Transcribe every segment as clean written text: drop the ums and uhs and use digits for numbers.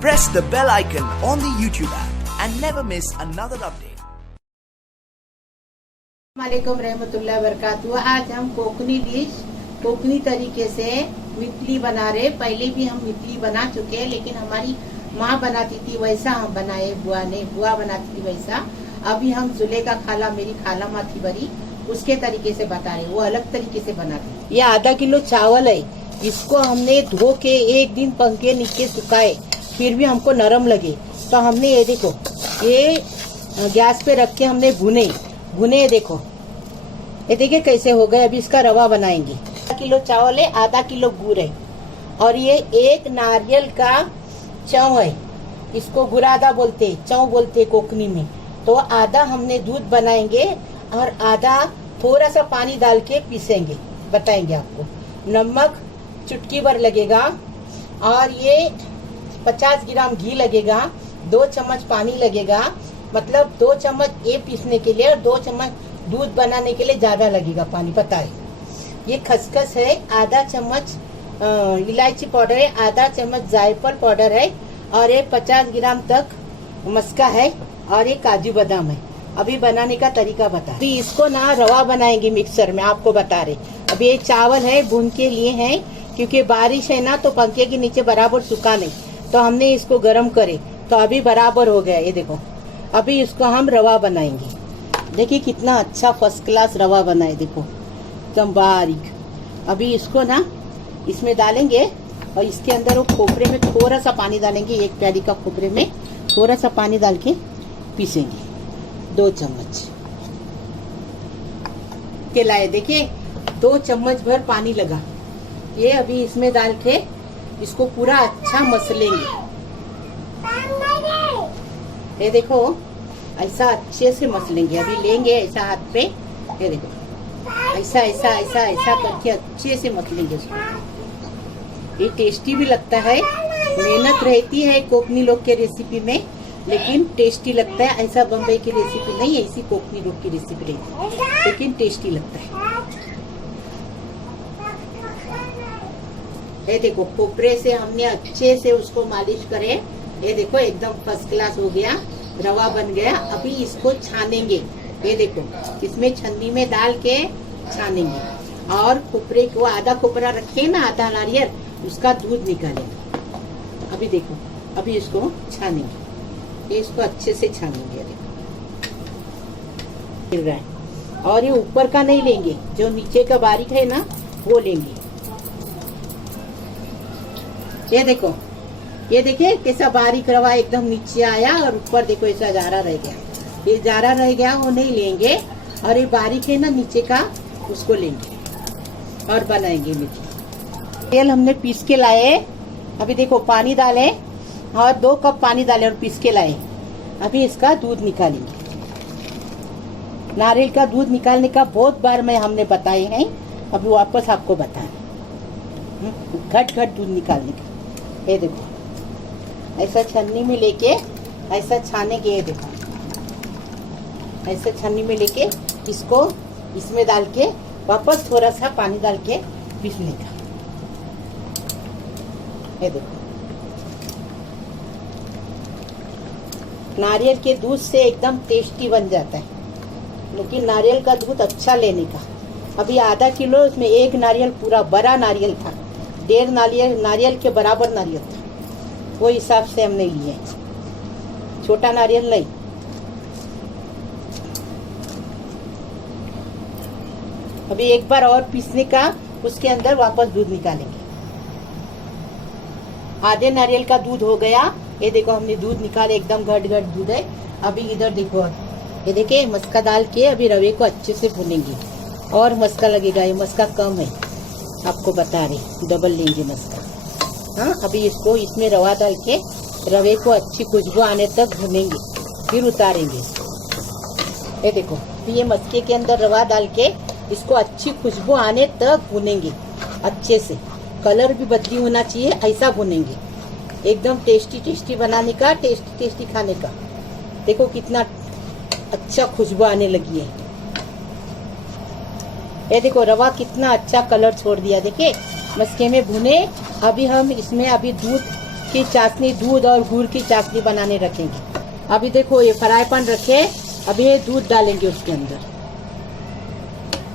Press the bell icon on the YouTube app and never miss another update. वालेकुम रहमतुल्लाह बरकातुहू। आज हम Konkani dish Konkani तरीके से मितली बना रहे। पहले भी हम मितली बना चुके हैं, लेकिन हमारी माँ बनाती थी वैसा हम बनाए, बुआ बनाती थी वैसा। अभी हम जुलेखा खाला, मेरी खाला माँ थी बड़ी, उसके तरीके से बता रहे, वो अलग तरीके से बनाती। ये आधा किलो चावल है, इसको हमने धो के एक दिन पंखे नीचे सुखाए, फिर भी हमको नरम लगे तो हमने ये देखो, ये गैस पे रख के हमने भुने देखो, ये देखिए कैसे हो गए। अभी इसका रवा बनाएंगे। आधा किलो चावल है, आधा किलो गुड़ है, और ये एक नारियल का चौ है, इसको गुरादा बोलते, चौ बोलते कोकनी में। तो आधा हमने दूध बनाएंगे और आधा थोड़ा सा पानी डाल के पीसेंगे, बताएंगे आपको। नमक चुटकी भर लगेगा, और ये 50 ग्राम घी लगेगा, 2 चम्मच पानी लगेगा, मतलब 2 चम्मच ये पीसने के लिए और 2 चम्मच दूध बनाने के लिए ज्यादा लगेगा पानी, पता है। ये खसखस है, आधा चम्मच इलायची पाउडर है, आधा चम्मच जायफल पाउडर है, और ये 50 ग्राम तक मस्का है, और ये काजू बादाम है। अभी बनाने का तरीका बता। अभी इसको ना रवा बनाएंगे मिक्सर में, आपको बता रहे। अभी ये चावल है भून के लिए है, क्योंकि बारिश है ना तो पंखे के नीचे बराबर सूखा नहीं, तो हमने इसको गर्म करे तो अभी बराबर हो गया। ये देखो, अभी इसको हम रवा बनाएंगे। देखिए कितना अच्छा फर्स्ट क्लास रवा बना है, देखो एकदम बारीक। अभी इसको ना इसमें डालेंगे, और इसके अंदर वो खोपरे में थोड़ा सा पानी डालेंगे, 1 प्याली का खोपरे में थोड़ा सा पानी डाल के पीसेंगे, 2 चम्मच के लाए। देखिए 2 चम्मच भर पानी लगा। ये अभी इसमें डाल के इसको पूरा अच्छा मसलेंगे। ये देखो ऐसा अच्छे से मसलेंगे। अभी लेंगे ऐसा हाथ पे, ये देखो ऐसा ऐसा ऐसा ऐसा करके अच्छे से मसलेंगे उसको। ये टेस्टी भी लगता है, मेहनत रहती है कोकनी लोग के रेसिपी में, लेकिन टेस्टी लगता है। ऐसा बम्बई की रेसिपी नहीं, ऐसी कोकनी लोग की रेसिपी रहती है, लेकिन टेस्टी लगता है। ये देखो खोपरे से हमने अच्छे से उसको मालिश करे। ये देखो एकदम फर्स्ट क्लास हो गया, रवा बन गया। अभी इसको छानेंगे। ये देखो इसमें छन्नी में डाल के छानेंगे, और खोपरे को आधा खोपरा रखे ना, आधा नारियल, उसका दूध निकालेंगे। अभी देखो, अभी इसको छानेंगे, ये इसको अच्छे से छानेंगे। देखो रहा है, और ये ऊपर का नहीं लेंगे, जो नीचे का बारीक है ना वो लेंगे। ये देखो, ये देखिए कैसा बारीक रवा एकदम नीचे आया, और ऊपर देखो ऐसा जारा रह गया। ये जारा रह गया वो नहीं लेंगे, और ये बारीक है ना नीचे का, उसको लेंगे और बनाएंगे मिर्ची। तेल हमने पीस के लाए। अभी देखो पानी डाले, और 2 कप पानी डाले और पीस के लाए। अभी इसका दूध निकालेंगे। नारियल का दूध निकालने का बहुत बार हमने बताए हैं, अभी वापस आपको बता रहे। घट घट दूध निकालने का। ये देखो ऐसा छन्नी में लेके ऐसा छानेंगे। ये देखो ऐसा छन्नी में लेके इसको इसमें डाल के वापस थोड़ा सा पानी डाल के पीसने का। ये देखो नारियल के दूध से एकदम टेस्टी बन जाता है, लेकिन नारियल का दूध अच्छा लेने का। अभी आधा किलो, इसमें 1 नारियल पूरा बड़ा नारियल था, 1.5 नारियल के बराबर नारियल था, वो हिसाब से हमने लिए, छोटा नारियल नहीं। अभी एक बार और पीसने का, उसके अंदर वापस दूध निकालेंगे। आधे नारियल का दूध हो गया। ये देखो हमने दूध निकाले, एकदम घट घट दूध है। अभी इधर देखो, ये देखिए मस्का डाल के अभी रवे को अच्छे से भूनेंगे, और मस्का लगेगा। ये मस्का कम है, आपको बता रहे, डबल लेंगे मस्का। हाँ, अभी इसको इसमें रवा डाल के रवे को अच्छी खुशबू आने तक भूनेंगे, फिर उतारेंगे। ये देखो ये मस्के के अंदर रवा डाल के इसको अच्छी खुशबू आने तक भूनेंगे अच्छे से। कलर भी बदली होना चाहिए, ऐसा भूनेंगे। एकदम टेस्टी टेस्टी बनाने का, टेस्टी टेस्टी खाने का। देखो कितना अच्छा खुशबू आने लगी है। ये देखो रवा कितना अच्छा कलर छोड़ दिया, देखिए मस्के में भुने। अभी हम इसमें अभी दूध की चाशनी, दूध और गुड़ की चाशनी बनाने रखेंगे। अभी देखो ये फ्राई पैन रखे, अभी ये दूध डालेंगे उसके अंदर।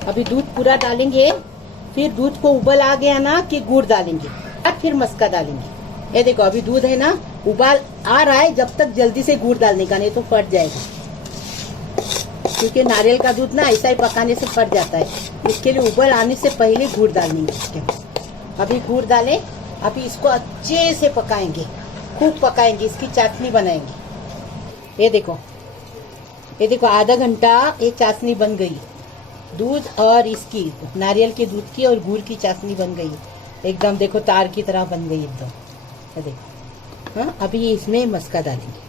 अभी दूध पूरा डालेंगे, फिर दूध को उबल आ गया ना कि गुड़ डालेंगे और फिर मस्का डालेंगे। ये देखो अभी दूध है ना उबाल आ रहा है, जब तक जल्दी से गुड़ डालने का, नहीं तो फट जाएगा, क्योंकि नारियल का दूध ना ऐसा ही पकाने से फट जाता है। इसके लिए उबल आने से पहले गुड़ डालेंगे इसके। अभी गुड़ डालें, अभी इसको अच्छे से पकाएंगे, खूब पकाएंगे, इसकी चाशनी बनाएंगे। ये देखो आधा घंटा ये चाशनी बन गई, दूध और इसकी नारियल के दूध की और गुड़ की चाशनी बन गई एकदम। देखो तार की तरह बन गई एकदम। ये देखो, हाँ अभी इसमें मस्का डालेंगे।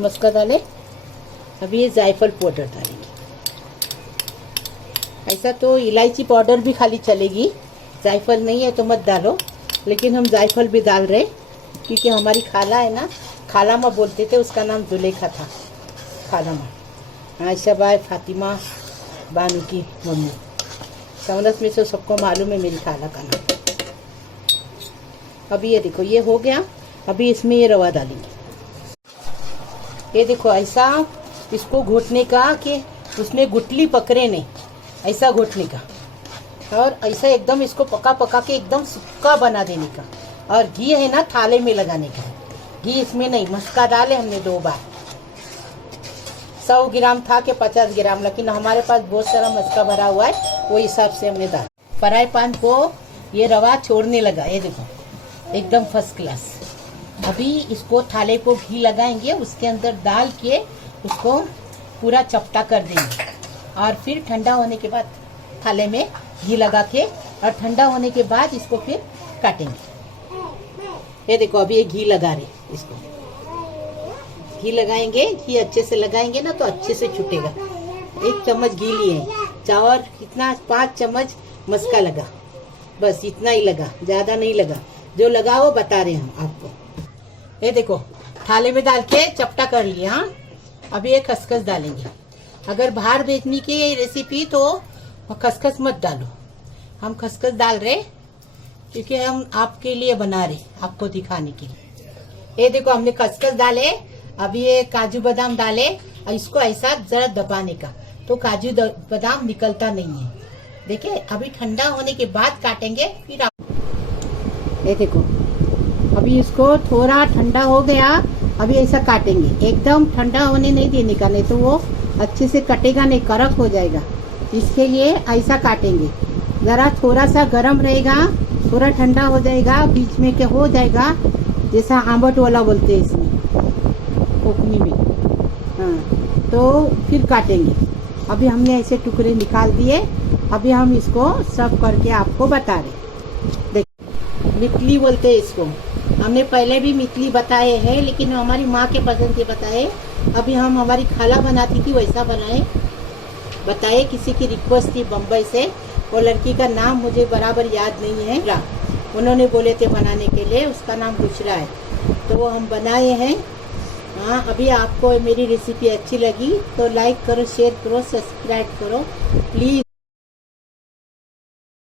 मस्का डाले, अभी ये जायफल पाउडर डालेंगे। ऐसा तो इलायची पाउडर भी खाली चलेगी, जायफल नहीं है तो मत डालो, लेकिन हम जायफल भी डाल रहे क्योंकि हमारी खाला है ना, खाला माँ बोलते थे, उसका नाम जुलेखा था, खाला माँ आयशा बाई फातिमा बानू की मम्मी। समरस में से सबको मालूम है मेरी खाला का नाम। अभी ये देखो ये हो गया, अभी इसमें ये रवा डालेंगे। ये देखो ऐसा इसको घोटने का कि उसमें गुटली पकड़े नहीं, ऐसा घोटने का, और ऐसा एकदम इसको पका पका के एकदम सूखा बना देने का। और घी है ना थाले में लगाने का, घी इसमें नहीं, मस्का डाले हमने 2 बार। 100 ग्राम था कि 50 ग्राम, लेकिन हमारे पास बहुत सारा मस्का भरा हुआ है, वो हिसाब से हमने डाला। फ्राई पैन को ये रवा छोड़ने लगा, ये देखो एकदम फर्स्ट क्लास। अभी इसको थाले को घी लगाएंगे, उसके अंदर डाल के उसको पूरा चपटा कर देंगे, और फिर ठंडा होने के बाद थाले में घी लगा के, और ठंडा होने के बाद इसको फिर काटेंगे। ये देखो अभी ये घी लगा रहे, इसको घी लगाएंगे, घी अच्छे से लगाएंगे ना तो अच्छे से छूटेगा। 1 चम्मच घी लिए, चावल कितना 5 चम्मच मस्का लगा, बस इतना ही लगा, ज्यादा नहीं लगा। जो लगा वो बता रहे हम आपको। ये देखो थाले में डाल के चपटा कर लिया। हाँ अभी ये खसखस डालेंगे। अगर बाहर बेचने की रेसिपी तो खसखस मत डालो, हम खसखस डाल रहे क्योंकि हम आपके लिए बना रहे, आपको दिखाने के लिए। ये देखो हमने खसखस डाले, अभी ये काजू बादाम डाले, और इसको ऐसा जरा दबाने का, तो काजू बादाम निकलता नहीं है। देखिए अभी ठंडा होने के बाद काटेंगे फिर आप। ये देखो अभी इसको थोड़ा ठंडा हो गया, अभी ऐसा काटेंगे, एकदम ठंडा होने नहीं देने का, नहीं तो वो अच्छे से कटेगा नहीं, कड़क हो जाएगा। इसके लिए ऐसा काटेंगे, जरा थोड़ा सा गर्म रहेगा, थोड़ा ठंडा हो जाएगा, बीच में क्या हो जाएगा जैसा आंबट वाला बोलते हैं इसमें कोकनी में। हाँ तो फिर काटेंगे। अभी हमने ऐसे टुकड़े निकाल दिए, अभी हम इसको सर्व करके आपको बता रहे। देखिए मितली बोलते हैं इसको, हमने पहले भी मितली बताए हैं, लेकिन हमारी माँ के पसंद के बताए। अभी हम हमारी खाला बनाती थी वैसा बताए, किसी की रिक्वेस्ट थी बम्बई से, वो लड़की का नाम मुझे बराबर याद नहीं है, उन्होंने बोले थे बनाने के लिए, उसका नाम बुशरा है, तो वो हम बनाए हैं। हाँ अभी आपको मेरी रेसिपी अच्छी लगी तो लाइक करो, शेयर करो, सब्सक्राइब करो प्लीज़।